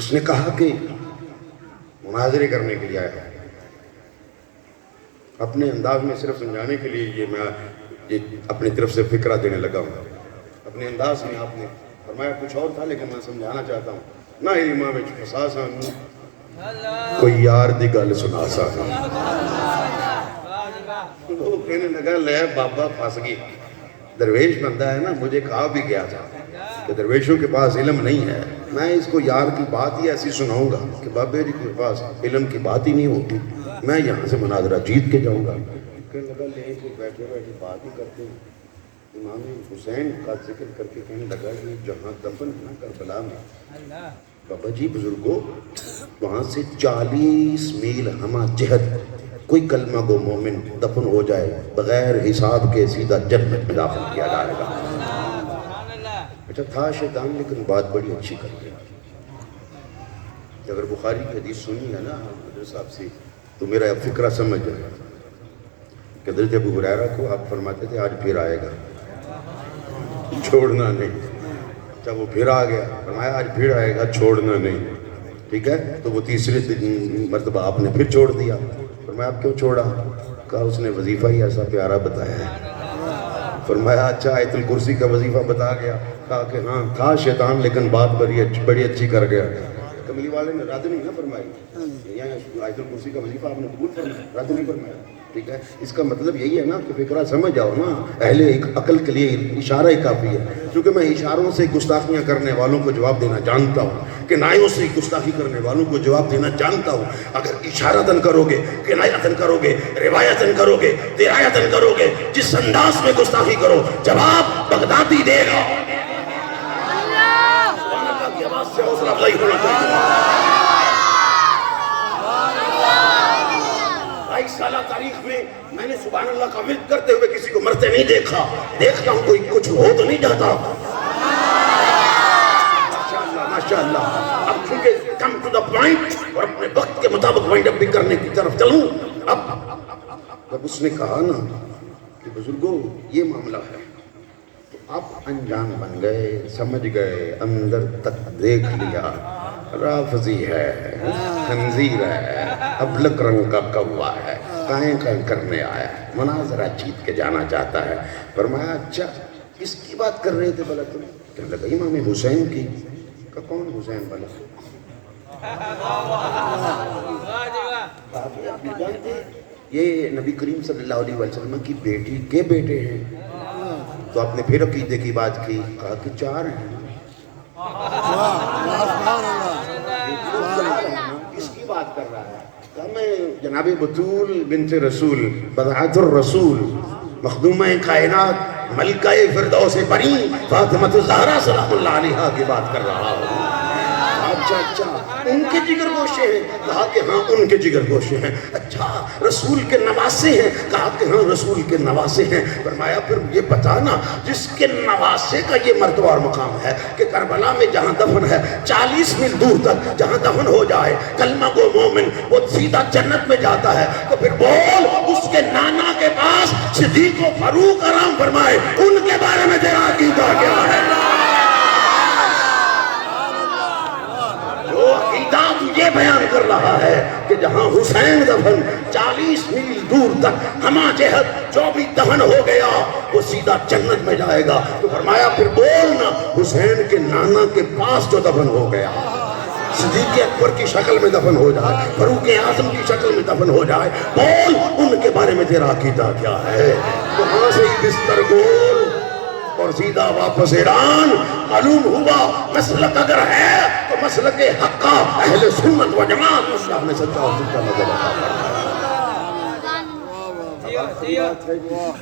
اس نے کہا کہ مناظرے کرنے کے لیے آیا، اپنے انداز میں صرف سمجھانے کے لیے یہ اپنی طرف سے فکرہ دینے لگا ہوں، اپنے انداز میں آپ نے فرمایا کچھ اور تھا لیکن میں سمجھانا چاہتا ہوں نہ علمہ میں پھسا سانوں کوئی یار دی گل سنا سانوں۔ وہ کہنے لگا لے بابا پھنس گئی، درویش بندہ ہے نا، مجھے کہا بھی گیا تھا کہ درویشوں کے پاس علم نہیں ہے، میں اس کو یار کی بات ہی ایسی سناؤں گا کہ بابے جی کے پاس علم کی بات ہی نہیں ہوتی، میں یہاں سے مناظرہ جیت کے جاؤں گا۔ کہنے لگا لے کو بیٹھے بیٹھے بات ہی کرتے ہیں، امام حسین کا ذکر کر کے کہنے لگا یہ جہاں دفن ہے نا کربلا میں، بابا جی بزرگوں وہاں سے 40 میل ہمہ جہت کوئی کلمہ گو مومن دفن ہو جائے بغیر حساب کے سیدھا جنت میں داخل کیا جائے گا۔ اچھا تھا شیطان لیکن بات بڑی اچھی کر گیا۔ اگر بخاری کی حدیث سنی ہے نا حضرت صاحب سے تو میرا فکرہ سمجھ جائے کہ حضرت ابو ہریرہ کو آپ فرماتے تھے آج پھر آئے گا، چھوڑنا نہیں۔ اچھا وہ پھر آ گیا، فرمایا آج پھر آئے گا، چھوڑنا نہیں، ٹھیک ہے؟ تو وہ تیسرے مرتبہ آپ نے پھر چھوڑ دیا، فرمایا آپ کیوں چھوڑا؟ کہا اس نے وظیفہ ہی ایسا پیارا بتایا ہے۔ فرمایا اچھا آیت الکرسی کا وظیفہ بتا گیا؟ کہا کہ ہاں تھا شیطان لیکن بات بڑی اچھی کر گیا۔ کملی والے نے رد نہیں نہ فرمائی، یہاں آیت الکرسی کا وظیفہ آپ نے قبول فرمایا، رد نہیں فرمایا، ٹھیک ہے؟ اس کا مطلب یہی ہے نا کہ فکرہ سمجھ جاؤ نا، اہل عقل کے لیے اشارہ ہی کافی ہے، کیونکہ میں اشاروں سے گستاخیاں کرنے والوں کو جواب دینا جانتا ہوں، کنایوں سے گستاخی کرنے والوں کو جواب دینا جانتا ہوں۔ اگر اشارتاً کرو گے، کنایتاً کرو گے، روایتاً کرو گے، درایتاً کرو گے، جس انداز میں گستاخی کرو جواب بغدادی دے گا۔ سبحان اللہ کی آواز سے حوصلہ افزائی ہونا چاہیے۔ 22 سالہ تاریخ میں نے سبحان اللہ کا ورد کرتے ہوئے کسی کو مرتے نہیں دیکھا، دیکھتا ہوں کوئی کچھ ہو تو نہیں جاتا۔ ماشاءاللہ اب چونکہ کم ٹو دا پوائنٹ اور اپنے وقت کے مطابق وائنڈ اپ بھی کرنے کی طرف چلوں، اب جب اس نے کہا نا کہ بزرگوں یہ معاملہ ہے تو آپ انجان بن گئے، سمجھ گئے، اندر تک دیکھ لیا، رافضی ہے، خنزیر ہے، ابلک رنگ کا کوا ہے، کائیں کائیں کرنے آیا ہے، مناظرہ جیت کے جانا چاہتا ہے۔ فرمایا اچھا کس کی بات کر رہے تھے بھلا تم؟ کہنے لگا امام حسین کی۔ کہ کون حسین بھلا؟ آپ نہیں جانتے یہ نبی کریم صلی اللہ علیہ وسلم کی بیٹی کے بیٹے ہیں؟ تو آپ نے پھر عقیدے کی بات کی، کہا کہ 4 ہیں۔ کس کی بات کر رہا ہے؟ کہا میں جناب بطول بنت رسول، بضعۃ الرسول، مخدومہ کائنات، ملکہ فردوس پری فاطمہ الزہرا سلام اللہ علیہا کی بات کر رہا ہوں۔ اچھا ان کے جگر گوشے ہیں؟ کہا کہ ہاں ان کے جگر گوشے ہیں۔ اچھا رسول کے نواسے ہیں؟ کہا کہ ہاں رسول کے نواسے ہیں۔ فرمایا پھر یہ بتانا جس کے نواسے کا یہ مرتبہ اور مقام ہے کہ کربلا میں جہاں دفن ہے 40 میل دور تک جہاں دفن ہو جائے کلمہ گو مومن وہ سیدھا جنت میں جاتا ہے، تو پھر بول اس کے نانا کے پاس صدیق و فاروق آرام فرمائے ان کے بارے میں تیرا عقیدہ کیا ہے؟ یہ بیان کر رہا ہے کہ جہاں حسین دفن 40 میل دور تک ہمہ جہت جو بھی دفن ہو گیا وہ سیدھا جنت میں جائے گا۔ تو فرمایا پھر بولنا حسین کے نانا کے پاس جو دفن ہو گیا صدیق اکبر کی شکل میں دفن ہو جائے، فاروق اعظم کی شکل میں دفن ہو جائے، بول ان کے بارے میں تیرا عقیدہ کیا ہے؟ وہاں سے ہی بستر بول اور سیدھا واپس ایران۔ معلوم ہوا مسلک اگر ہے تو مسلک حقہ اہل سنت و جماعت اللہ نے سچا اور سچا نظر آتا ہے۔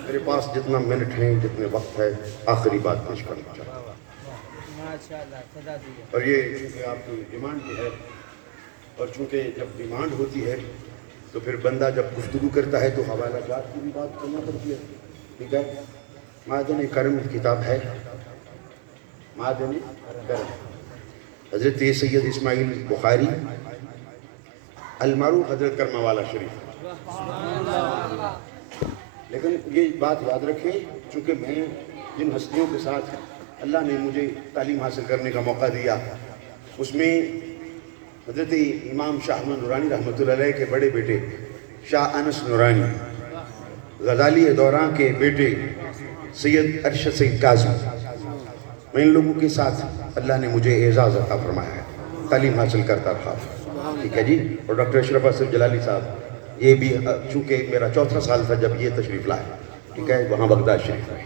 میرے پاس جتنا منٹ ہیں جتنے وقت ہے آخری بات پیش کرنا چاہتا ہوں، اور یہ چونکہ آپ کی ڈیمانڈ بھی ہے، اور چونکہ جب ڈیمانڈ ہوتی ہے تو پھر بندہ جب گفتگو کرتا ہے تو حوالہ جات کی بھی بات کرنا پڑتی ہے، ٹھیک ہے؟ معدن کرم کتاب ہے، معدن کرم، حضرت سید اسماعیل بخاری المعروف حضرت کرمہ والا شریف۔ لیکن یہ بات یاد رکھیں چونکہ میں جن ہستیوں کے ساتھ اللہ نے مجھے تعلیم حاصل کرنے کا موقع دیا اس میں حضرت امام شاہ احمد نورانی رحمۃ اللہ علیہ کے بڑے بیٹے شاہ انس نورانی، غزالی دوراں کے بیٹے سید ارشد سید کاظمی، میں ان لوگوں کے ساتھ اللہ نے مجھے اعزاز عطا فرمایا ہے، تعلیم حاصل کرتا رہا، ٹھیک ہے جی۔ اور ڈاکٹر اشرف اسد جلالی صاحب، یہ بھی چونکہ میرا چوتھا سال تھا جب یہ تشریف لائے، ٹھیک ہے، وہاں بغداد شریف میں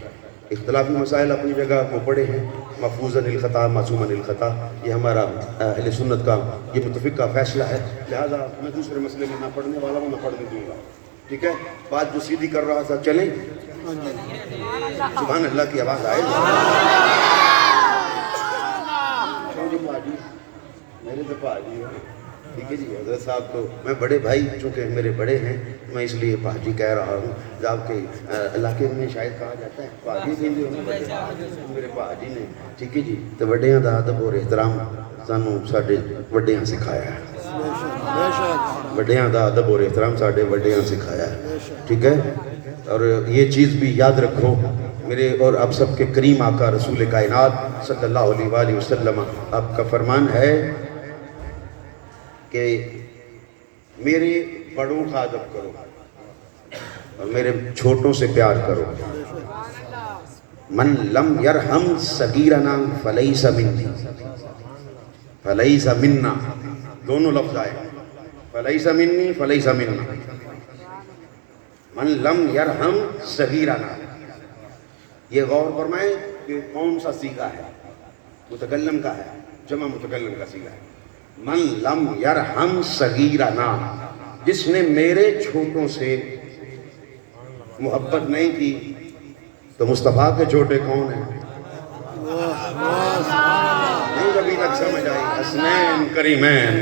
اختلافی مسائل اپنی جگہ وہ پڑے ہیں، محفوظاً الخطا معصوماً الخطا، یہ ہمارا اہل سنت کا یہ متفقہ فیصلہ ہے، لہٰذا میں دوسرے مسئلے میں نہ پڑھنے والا ہوں نہ پڑھنے دوں گا، ٹھیک ہے۔ بات جو سیدھی کر رہا تھا، چلیں سبحان اللہ کی آواز آئے میرے تو پاجی، ٹھیک ہے جی۔ حضرت صاحب کو میں بڑے بھائی، چونکہ میرے بڑے ہیں میں اس لیے پاجی کہہ رہا ہوں، جب کہ علاقے میں شاید کہا جاتا ہے پاجی کہیں میرے پاجی نے، ٹھیک ہے جی۔ تو وڈیاں دا ادب اور احترام سانوں ساڈے وڈیاں سکھایا ہے، وڈیاں دا ادب اور احترام ساڈے وڈیاں سکھایا ہے، ٹھیک ہے۔ اور یہ چیز بھی یاد رکھو، میرے اور آپ سب کے کریم آقا رسول کائنات صلی اللہ علیہ وآلہ وسلم، آپ کا فرمان ہے کہ میرے بڑوں کا ادب کرو اور میرے چھوٹوں سے پیار کرو۔ من لم یرحم صغیرنا فلیس منی، فلیس منا، دونوں لفظ آئے، فلیس منی فلیس منا، من لم یرحم صغیرنا۔ یہ غور فرمائیں کہ کون سا صیغہ ہے، متکلم کا ہے، جمع متکلم کا صیغہ ہے۔ من لم یرحم صغیرنا، جس نے میرے چھوٹوں سے محبت نہیں کی، تو مصطفیٰ کے چھوٹے کون ہیں؟ نہیں کبھی تک سمجھ آئی، حسنین کریمین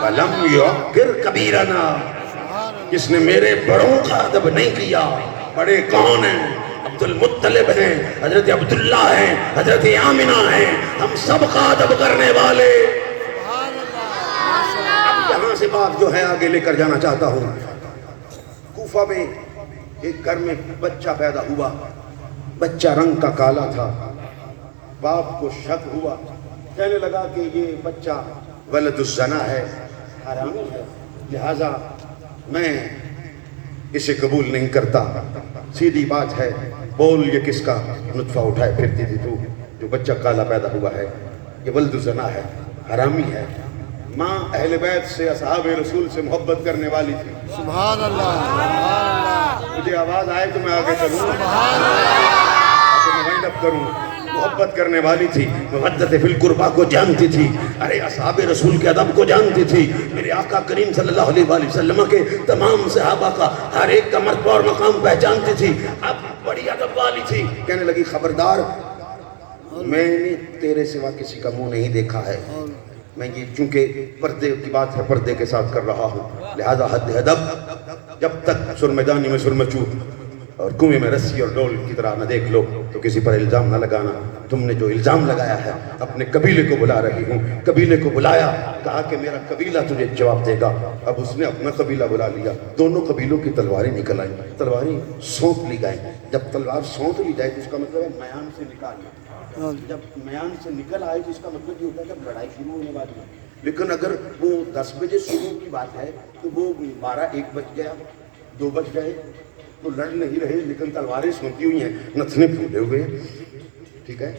ولم یعقر کبیرنا، جس نے میرے بڑوں کا ادب نہیں کیا۔ بڑے کون ہیں؟ عبد المطلب ہیں، حضرت عبداللہ ہیں، حضرت آمنہ ہیں، ہم سب کا ادب کرنے والے۔ اب یہاں سے بات جو ہے آگے لے کر جانا چاہتا ہوں۔ کوفہ میں ایک گھر میں بچہ پیدا ہوا، بچہ رنگ کا کالا تھا، باپ کو شک ہوا، کہنے لگا کہ یہ بچہ ولد الزنا ہے، حرامی ہے، لہٰذا میں اسے قبول نہیں کرتا۔ سیدھی بات ہے، بول یہ کس کا نطفہ اٹھائے پھرتی تھی تو، جو بچہ کالا پیدا ہوا ہے، یہ ولد الزنا ہے، حرامی ہے۔ ماں اہل بیت سے، اصحاب رسول سے محبت کرنے والی تھی، سبحان اللہ، مجھے آواز آئے تو میں آگے چلوں، میں وائنڈ اپ کروں۔ محبت کرنے والی تھی، مودت فی القربہ کو جانتی تھی، ارے اصحاب رسول کے ادب کو جانتی تھی، میرے آقا کریم صلی اللہ علیہ وآلہ وسلم کے تمام صحابہ کا ہر ایک کا مرتبہ اور مقام پہچانتی تھی۔ اب بڑی ادب والی تھی، کہنے لگی خبردار، میں نے تیرے سوا کسی کا منہ نہیں دیکھا ہے، میں یہ چونکہ پردے کی بات ہے پردے کے ساتھ کر رہا ہوں، لہذا حد ادب، جب تک سرمیدانی میں سرمچو اور کنویں میں رسی اور ڈول کی طرح نہ دیکھ لو تو کسی پر الزام نہ لگانا۔ تم نے جو الزام لگایا ہے، اپنے قبیلے کو بلا رہی ہوں، قبیلے کو بلایا، کہا کہ میرا قبیلہ تجھے جواب دے گا۔ اب اس نے اپنا قبیلہ بلا لیا، دونوں قبیلوں کی تلواریں نکل آئیں، تلواریں سونت لی گئیں۔ جب تلوار سونت لی جائے تو اس کا مطلب ہے میان سے نکال، جب میان سے نکل آئے تو اس کا مطلب یہ ہوتا ہے کہ لڑائی شروع ہونے والی ہے۔ لیکن اگر وہ 10 بجے شروع کی بات ہے تو وہ 12-1 بج گیا، 2 بج گئے تو لڑ نہیں رہے، لیکن تلواریں سونتی ہوئی ہیں، نتھنے پھولے ہوئے ہیں، ٹھیک ہے،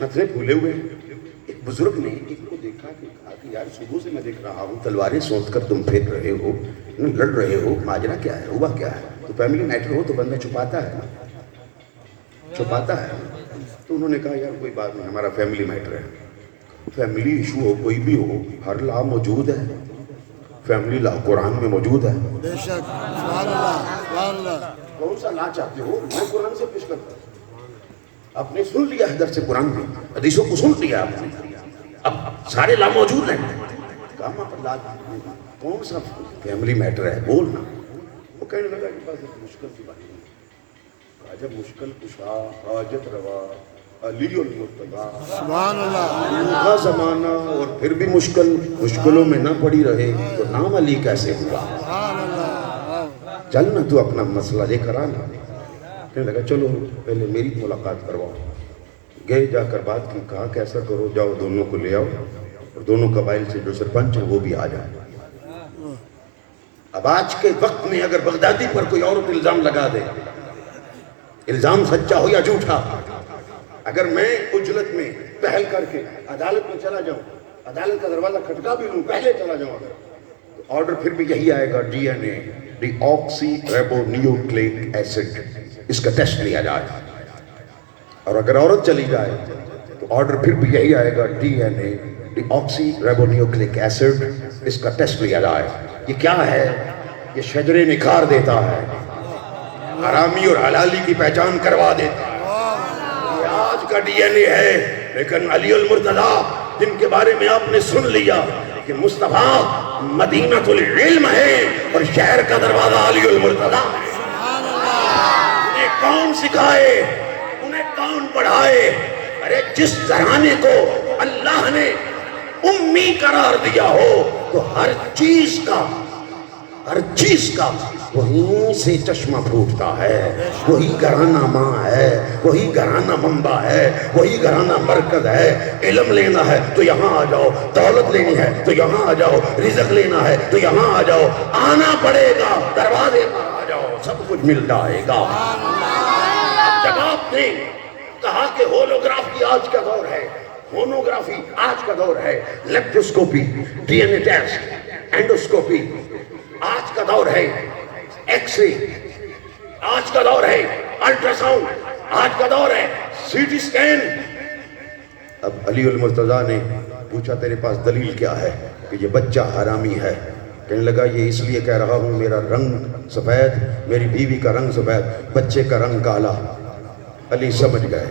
نتھنے پھولے ہوئے ہیں۔ ایک بزرگ نے ایک کو دیکھا کہ کہا کہ یار صبح سے میں دیکھ رہا ہوں تلواریں سونت کر تم پھیر رہے ہو، لڑ رہے ہو، ماجرا کیا ہے، ہوا کیا ہے؟ تو فیملی میٹر ہو تو بندہ چھپاتا ہے نا، چھپاتا ہے۔ تو انہوں نے کہا یار کوئی بات نہیں، ہمارا فیملی میٹر ہے، فیملی ایشو ہو کوئی بھی ہو، ہر لا موجود ہے، فیملی لا قرآن میں موجود ہے۔ بے شک، سبحان اللہ، سبحان اللہ۔ کون سا لا چاہتے ہو؟ میں قرآن سے پیش کرتا ہوں۔ آپ نے سن لیا ہے درس قرآن میں، حدیثوں کو سن لیا آپ نے، اب سارے لا موجود ہیں، کہاں پر لا کون سا فیملی میٹر ہے بولنا۔ وہ کہنے لگا کہ بس ایک مشکل کی بات نہیں، کہا جب مشکل کشا حاجت روا علی المرتضیٰ، سبحان اللہ، کا زمانہ اور پھر بھی مشکلوں میں نہ پڑی رہے تو نام علی کیسے ہوا؟ سبحان اللہ۔ چل نہ تو اپنا مسئلہ لے کر آنا۔ کہنے لگا چلو پہلے میری ملاقات کرواؤ۔ گئے، جا کر بات کی، کہا کیسا کرو، جاؤ دونوں کو لے آؤ، اور دونوں قبائل سے جو سرپنچ ہیں وہ بھی آ جائیں۔ اب آج کے وقت میں اگر بغدادی پر کوئی عورت الزام لگا دے، الزام سچا ہو یا جھوٹا، اگر میں اجلت میں پہل کر کے عدالت میں چلا جاؤں، عدالت کا دروازہ کھٹکا بھی لوں، پہلے چلا جاؤں اگر، تو آرڈر پھر بھی یہی آئے گا، ڈی این اے، ڈی آکسی ریبو نیوکلیک ایسڈ، اس کا ٹیسٹ لیا جائے۔ اور اگر عورت چلی جائے تو آرڈر پھر بھی یہی آئے گا، ڈی این اے، ڈی آکسی ریبو نیوکلیک ایسڈ، اس کا ٹیسٹ لیا جائے۔ یہ کیا ہے؟ یہ شجر نکھار دیتا ہے، حرامی اور حلالی کی پہچان کروا دیتا ہے۔ یہ آج کا ڈی این اے ہے، لیکن علی المرتضیٰ جن کے بارے میں آپ نے سن لیا کہ مصطفیٰ مدینہ العلم ہے اور شہر کا دروازہ علی المرتضیٰ ہے، انہیں کون سکھائے، انہیں کون پڑھائے؟ ارے جس گھرانے کو اللہ نے امی قرار دیا ہو تو ہر چیز کا وہیں سے چشمہ پھوٹتا ہے، وہی گھرانہ ماں ہے، وہی گھرانہ منبع ہے، وہی گھرانہ مرکز ہے۔ علم لینا ہے تو یہاں آ جاؤ، دولت لینی ہے تو یہاں آ جاؤ، رزق لینا ہے تو یہاں آ جاؤ، آنا پڑے گا، دروازے پر آ جاؤ، سب کچھ مل جائے گا۔ جب آپ نے کہا کہ ہولوگرافی آج کا دور ہے، ہونوگرافی آج کا دور ہے، laparoscopy, D N A test, endoscopy آج کا دور ہے، ایکس رے آج کا دور ہے، الٹرا ساؤنڈ آج کا دور ہے، سی ٹی سکین۔ اب علی المرتضیٰ نے پوچھا تیرے پاس دلیل کیا ہے کہ یہ بچہ حرامی ہے؟ کہنے لگا یہ اس لیے کہہ رہا ہوں، میرا رنگ سفید، میری بیوی کا رنگ سفید، بچے کا رنگ کالا۔ علی سمجھ گئے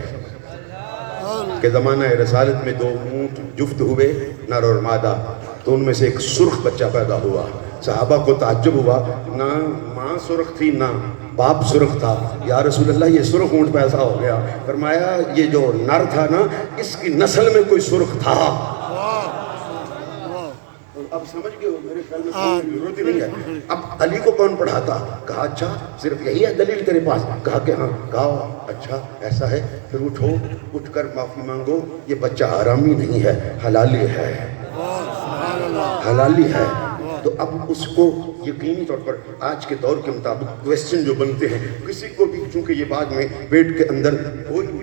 کہ زمانہ رسالت میں دو اونٹ جفت ہوئے، نر اور مادہ، تو ان میں سے ایک سرخ بچہ پیدا ہوا۔ صحابہ کو تعجب ہوا، نہ ماں سرخ تھی نہ باپ سرخ تھا، یا رسول اللہ یہ سرخ اونٹ پیدا ہو گیا۔ فرمایا یہ جو نر تھا نا، اس کی نسل میں کوئی سرخ تھا۔ اب سمجھ گئے ہو، میرے خیال میں ضرورت ہی نہیں ہے۔ اب علی کو کون پڑھاتا؟ کہا اچھا صرف یہی ہے دلیل تیرے پاس؟ کہا کہ ہاں۔ کہا اچھا ایسا ہے، پھر اٹھو، اٹھ کر معافی مانگو، یہ بچہ حرامی نہیں ہے، حلالی ہے، حلالی ہے۔ تو اب اس کو یقینی طور پر آج کے دور کے مطابق کویسچن جو بنتے ہیں، کسی کو بھی، چونکہ یہ بعد میں پیٹ کے اندر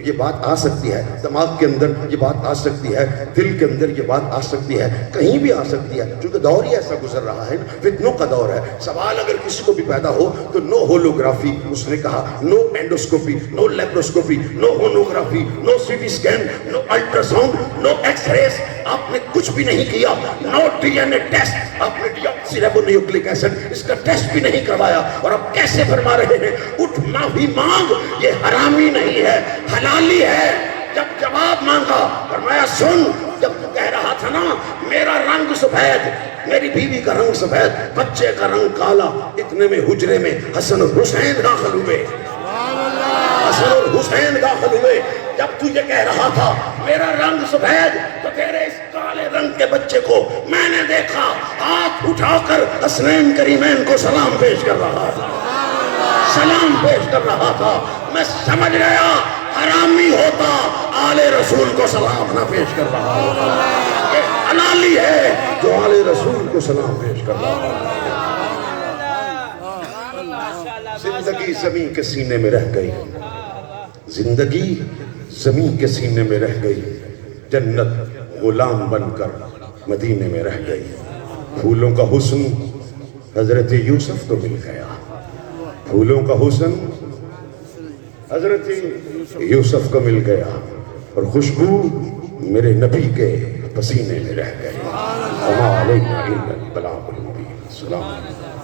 یہ بات آ سکتی ہے، دماغ کے اندر یہ بات آ سکتی ہے، دل کے اندر یہ بات آ سکتی ہے، کہیں بھی آ سکتی ہے، چونکہ دور ہی ایسا گزر رہا ہے، فتنوں کا دور ہے۔ سوال اگر کسی کو بھی پیدا ہو تو نو ہولوگرافی، اس نے کہا، نو اینڈوسکوپی، نو لیپروسکوپی، نو ہونوگرافی، نو سی ٹی سکین، نو الٹرا ساؤنڈ، نو ایکس ریز، آپ نے کچھ بھی نہیں کیا، نو ڈی این اے ٹیسٹ، آپ نے ڈی آکسی ریبو نیوکلیک ایسڈ، اس کا ٹیسٹ بھی نہیں کروایا، اور اب کیسے فرما رہے ہیں اٹھ معافی مانگ، یہ حرامی نہیں ہے، حلالی ہے۔ جب جواب مانگا فرمایا سن، جب تو کہہ رہا تھا نا میرا رنگ سفید، میری بیوی کا رنگ سفید، بچے کا رنگ کالا، اتنے میں حجرے میں حسن اور حسین داخل ہوئے، حسن اور حسین داخل ہوئے۔ جب تو یہ کہہ رہا تھا میرا رنگ سفید، تو تیرے اس کالے رنگ کے بچے کو میں نے دیکھا ہاتھ اٹھا کر حسنین کریمین کو سلام پیش کر رہا تھا، سلام پیش کر رہا تھا۔ میں سمجھ گیا حرامی ہوتا آل رسول کو سلام نہ پیش کر رہا ہوتا۔ یہ حلالی ہے جو آل رسول کو سلام پیش کر رہا ہے۔ زندگی زمین کے سینے میں رہ گئی، زندگی زمین کے سینے میں رہ گئی، جنت غلام بن کر مدینے میں رہ گئی۔ پھولوں کا حسن حضرت یوسف کو مل گیا، پھولوں کا حسن حضرت یوسف کو مل گیا، اور خوشبو میرے نبی کے پسینے میں رہ گئی۔ وما علینا الا البلاغ المبین۔ السلام علیکم۔